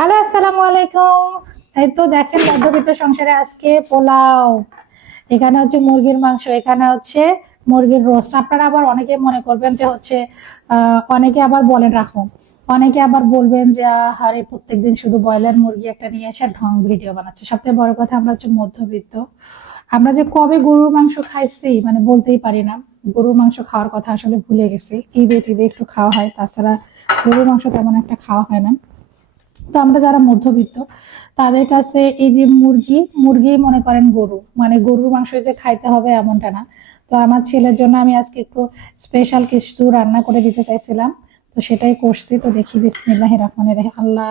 Hello, আসসালামু আলাইকুম। এই তো দেখেন, মধ্যবিত্ত সংসারে আজকে পোলাও। এখানে হচ্ছে মুরগির মাংস, এখানে হচ্ছে মুরগির রোস্ট। আপনারা আবার অনেকে মনে করবেন যে হচ্ছে অনেকে আবার বলেন রাখুন, অনেকে আবার বলবেন যে আরে প্রত্যেকদিন শুধু ব্রয়লার মুরগি একটা নিয়ে এসে ঢং ভিডিও বানাচ্ছে। সবথেকে বড় কথা, আমরা হচ্ছে মধ্যবিত্ত। আমরা যে কবে গরুর মাংস খাইছি মানে বলতেই পারি না। গরুর মাংস খাওয়ার কথা আসলে ভুলে গেছি। ঈদে টিদে একটু খাওয়া হয়, তাছাড়া গরুর মাংস তেমন একটা খাওয়া হয় না। তো আমরা যারা মধ্যবিত্ত তাদের কাছে এই যে মুরগি মুরগি মনে করেন গরু, মানে গরুর মাংস যে খাইতে হবে এমনটা না। তো আমার ছেলের জন্য আমি আজকে একটু স্পেশাল কিছু রান্না করে দিতে চাইছিলাম, তো সেটাই করছি। তো দেখি, বিসমিল্লাহির রহমানির রহিম। আল্লাহ,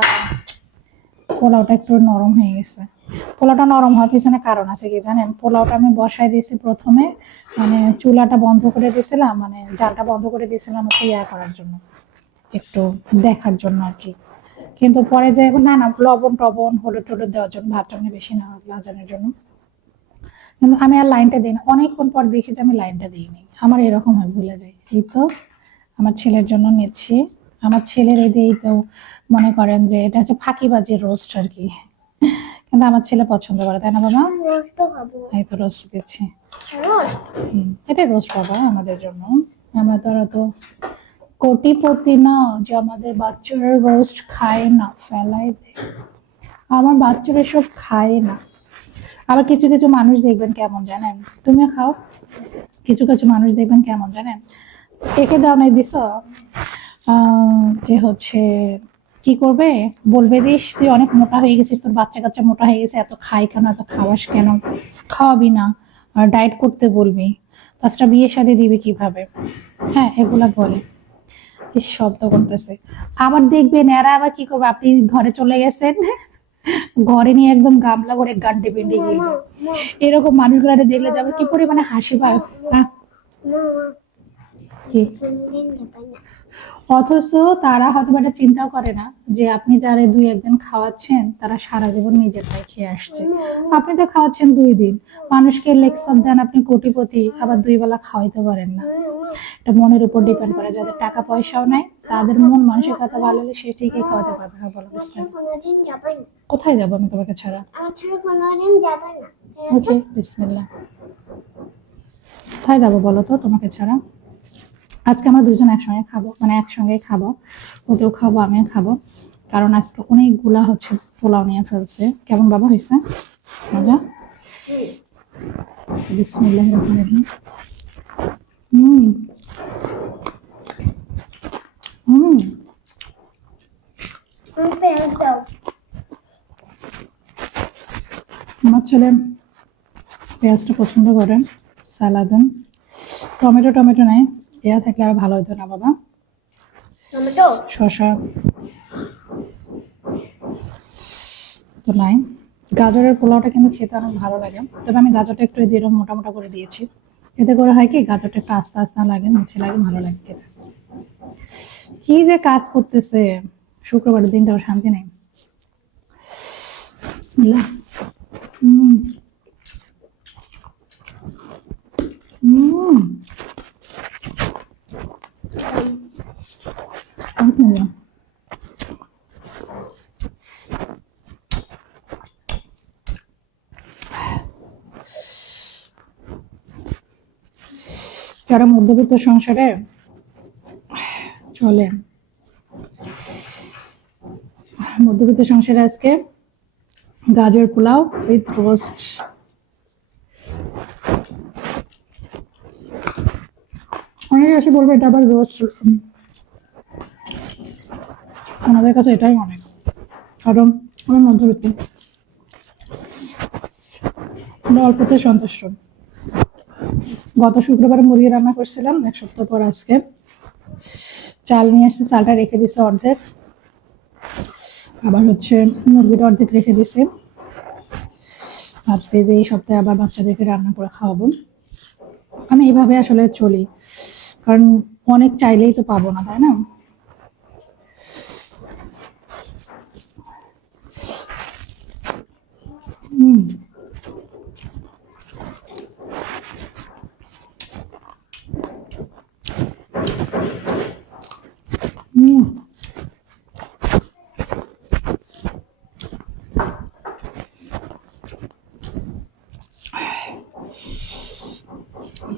পোলাওটা একটু নরম হয়ে গেছে। পোলাওটা নরম হওয়ার পিছনে কারণ আছে কি জানেন? পোলাওটা আমি বসাই দিয়েছি প্রথমে, মানে চুলাটা বন্ধ করে দিয়েছিলাম, মানে জালটা বন্ধ করে দিয়েছিলাম হচ্ছে ইয়া করার জন্য, একটু দেখার জন্য আর কি। কিন্তু পরে যে না না, লবণ টবণ হলুদ টলুদ দেওয়ার জন্য, ভাতটা মানে বেশি না ভাজানোর জন্য। কিন্তু আমি আর লাইনটা দিই না, অনেকক্ষণ পর দেখি যে আমি লাইনটা দিইনি। আমার এরকম হয়, ভুলে যাই। এই তো আমার ছেলের জন্য নিচ্ছি। আমার ছেলের এই দিয়েই তো মনে করেন যে এটা হচ্ছে ফাঁকিবাজির রোস্ট আর কি, কিন্তু আমার ছেলে পছন্দ করে, তাই না বাবা? এই তো রোস্ট দিচ্ছি। এটা রোস্ট বাবা আমাদের জন্য। আমরা তো আর তো কোটিপতি না যে আমাদের বাচ্চারা রোস্ট খায় না, ফেলাই দেয়। আমার বাচ্চারা সব খায় না। আবার কিছু কিছু মানুষ দেখবেন কেমন জানেন, তুমিও খাও, কিছু কিছু মানুষ দেখবেন কেমন জানেন, একে দাও নাই দিস, যে হচ্ছে কি করবে, বলবে যে তুই অনেক মোটা হয়ে গেছিস, তোর বাচ্চা কাচ্চা মোটা হয়ে গেছে, এত খাই কেন, এত খাওয়াস কেন, খাওয়াবি না, ডায়েট করতে বলবি, তাছাড়া বিয়ে শাদী দিবি কিভাবে। হ্যাঁ, এগুলা বলে, এই শব্দ করতেছে। আবার দেখবেন এরা আবার কি করবে, আপনি ঘরে চলে গেছেন, ঘরে নিয়ে একদম গামলা করে গান্ডে বেন্ডে গেলবে। এরকম মানুষগুলো দেখলে যাবে কি পরিমাণে হাসি পায়। কি অথচ তারা হয়তো এটা চিন্তাও করে না যে আপনি যারা দুই একদিন খাওয়াচ্ছেন তারা সারা জীবন নিজেরটাই খেয়ে আসছে। আপনি তো খাওয়াচ্ছেন 2 দিন, মানুষকে লেকচার দেন আপনি কোটিপতি, আবার 2 বেলা খাওয়াইতে পারেন না। এটা মনের উপর ডিপেন্ড করে, যাদের টাকা পয়সাও নাই তাদের মন মানসিকতা ভালো হলে সে ঠিকই খাওয়াতে পারবে। হ্যাঁ বলো, কোথায় যাবো আমি তোমাকে ছাড়া? ওকে, বিসমিল্লাহ। কোথায় যাবো বলো তো তোমাকে ছাড়া? আজকে আমরা দুজন একসঙ্গে খাবো, মানে একসঙ্গে খাবো, ওকেও খাবো আমিও খাবো, কারণ আজকে অনেকগুলা হচ্ছে পোলাও নিয়ে ফেলছে। কেমন বাবা হয়েছে? মজা? বিসমিল্লাহির রহমানির রহিম। আমার ছেলে পেঁয়াজটা পছন্দ করে, সালাদেন টমেটো টমেটো নাই, এয়া থাকলে আর ভালো হতো না বাবা। শসা তো নাই। গাজরের পোলাওটা কিন্তু খেতে অনেক ভালো লাগে, তবে আমি গাজরটা একটু এরকম মোটা মোটা করে দিয়েছি, এতে করে হয় কি গাজরটা একটু আস্তে আস্তে লাগে, মুখে লাগে, ভালো লাগে খেতে। কি যে কাজ করতেছে, শুক্রবারের দিনটাও শান্তি নেই। বিসমিল্লাহ। অনেক মজা। যারা মধ্যবিত্ত সংসারে চলে, মধ্যবিত্ত সংসারে আজকে গাজর পোলাও উইথ রোস্ট। অনেকে এসে বলবে এটা আবার রোস্ট, আমাদের কাছে এটাই অনেক, কারণ আমরা মধ্যবিত্ত, আমরা অল্পতে সন্তুষ্ট। গত শুক্রবারে মুরগি রান্না করছিলাম, 1 সপ্তাহ পর আজকে চাল নিয়ে আসছে, চালটা রেখে দিছে অর্ধেক, আবার হচ্ছে মুরগিটা অর্ধেক রেখে দিছে। ভাবছি যে এই সপ্তাহে আবার বাচ্চাদেরকে রান্না করে খাওয়াবো। আমি এইভাবে আসলে চলি, কারণ অনেক চাইলেই তো পাবো না, তাই না?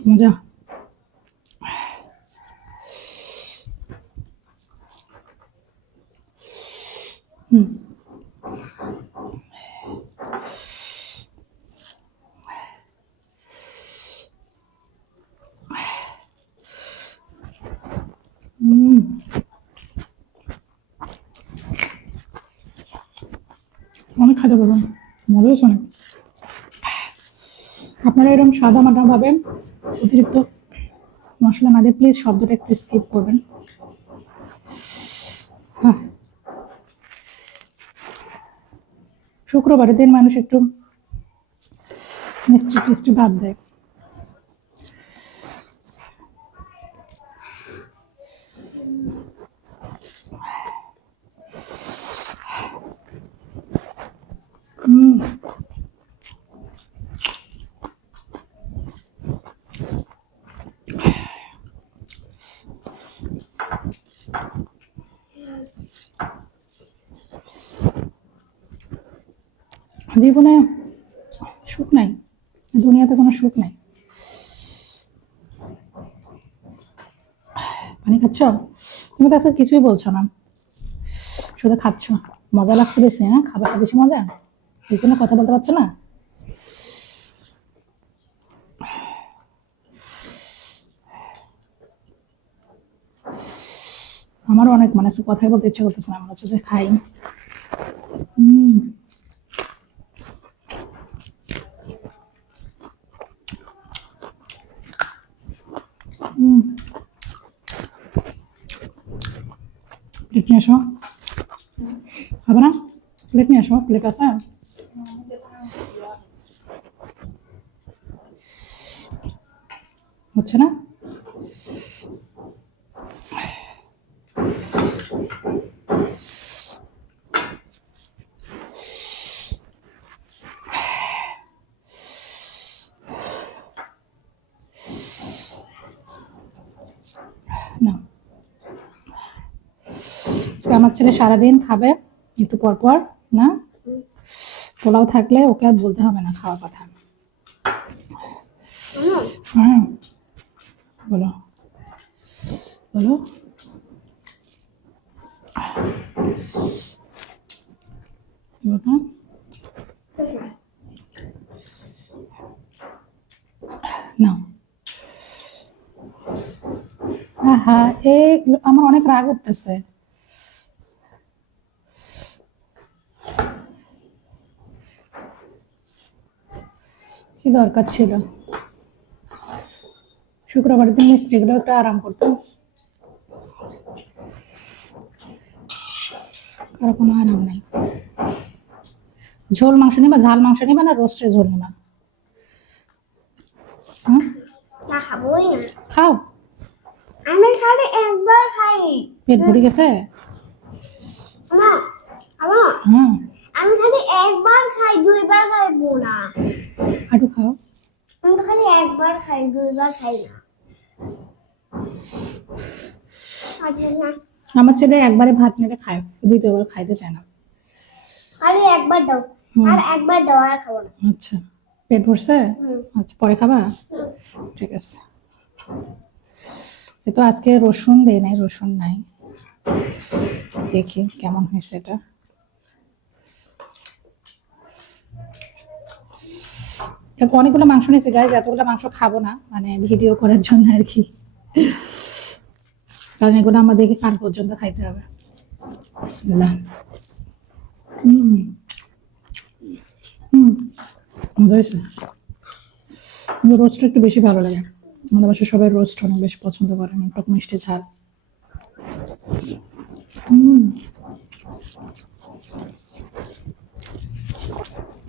মজা। হুম, হুম, অনেক খাইতে পারবেন, মজা হয়েছে অনেক। আপনারা এরকম সাদা মাটা ভাবে অতিরিক্ত মশলা না দিয়ে প্লিজ শব্দটা একটু স্কিপ করবেন। হ্যাঁ, শুক্রবারের দিন মানুষ একটু মিষ্টি টিষ্টি বাদ দেয়। হুম, জীবনে সুখ নাই, দুনিয়াতে কোনো সুখ নাই। পানি খাচ্ছ? তুমি তো আজকে কিছুই বলছো না, শুধু খাচ্ছ। মজা লাগছে বেশি, হ্যাঁ? খাবারটা বেশি মজা, এই জন্য কথা বলতে পারছো না। আমারও অনেক মানে কথাই বলতে ইচ্ছা করতেছে না, মনে হচ্ছে যে খাই। হুম, হুম, প্লেট নিয়ে আসো। হবে না? প্লেট নিয়ে আসো, প্লেট আছে? হচ্ছে না? না, আজকে আমার ছেলে সারাদিন খাবে একটু পর পর, না? পোলাও থাকলে ওকে আর বলতে হবে না খাওয়ার কথা। হ্যাঁ, বলো বলো। বাবা, না, হ্যাঁ, এই আমার অনেক রাগ উঠতেছে। কি দরকার ছিল? শুক্রবারের দিন মিস্ত্রিগুলো একটু আরাম করতো, কারো কোনো আরাম নাই। ঝোল মাংস নিবা, ঝাল মাংস নিবা, না রোস্টের ঝোল নিবা? হ্যাঁ, না খাবোই না। খাও। আমি খালি একবার খাই। পেট ভরে গেছে? আমা, আমা, হ্যাঁ, আমি খালি একবার খাই, দুইবার খাইবো না। আটু খাও। আমি তো খালি একবার খাই, দুইবার খাই না। আচ্ছা না, আমার ছেলে একবারে ভাত নেড়ে খায়, দ্বিতীয়বার খাইতে চায় না। খালি একবার দাও, আর একবার দাও, আর খাবো না। আচ্ছা, পেট ভরছে? আচ্ছা, পরে খাবা? ঠিক আছে। এ তো আজকে রসুন দেই নাই, রসুন নাই, দেখি কেমন হয়েছে এটা। অনেকগুলো মাংস নিয়েছি গাইজ, এতগুলো মাংস খাবো না, মানে ভিডিও করার জন্য আর কি, কারণ এগুলো আমাদেরকে কাল পর্যন্ত খাইতে হবে। বিসমিল্লাহ। হুম, হুম, মজা হয়েছে, কিন্তু রোস্টটা একটু বেশি ভালো লাগে। আমাদের বাসায় সবাই রোস্ট অনেক বেশি পছন্দ করে, মানে টক মিষ্টি ঝাল। হুম,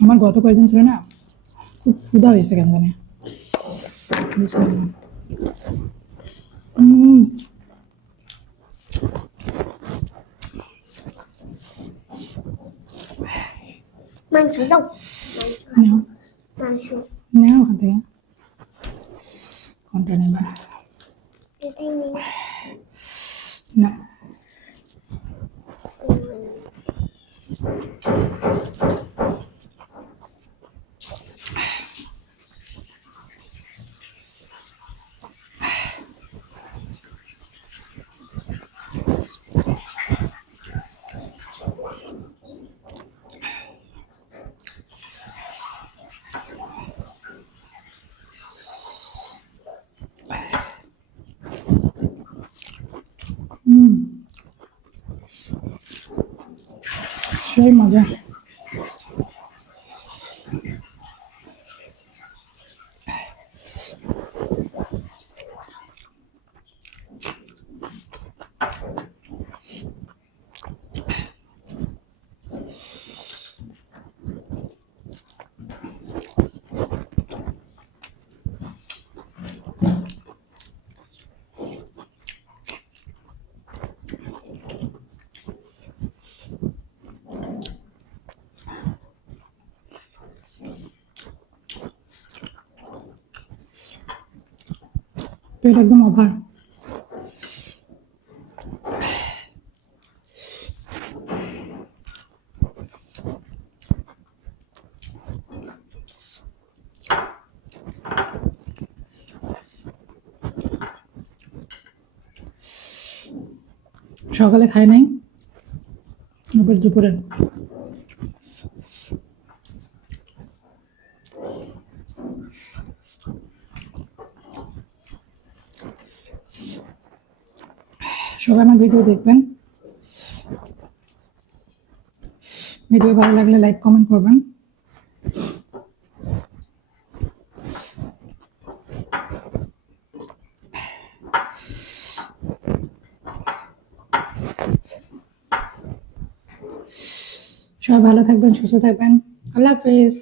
আমার গত কয়েকদিন ধরে না খুব ক্ষুধা হয়েছে কেন জানি, বুঝলাম না। হুম, মাংস দাও, নাও মাংস। নাও ওখান থেকে, কোনটা নেবা? এটাই নিন। না, সেই মজা। পেট একদম ওভার। সকালে খাই নাই, এবার দুপুরে। সবাই আমার ভিডিও দেখবেন, ভিডিও ভালো লাগলে লাইক কমেন্ট করবেন। সবাই ভালো থাকবেন, সুস্থ থাকবেন। আল্লাহ হাফিজ।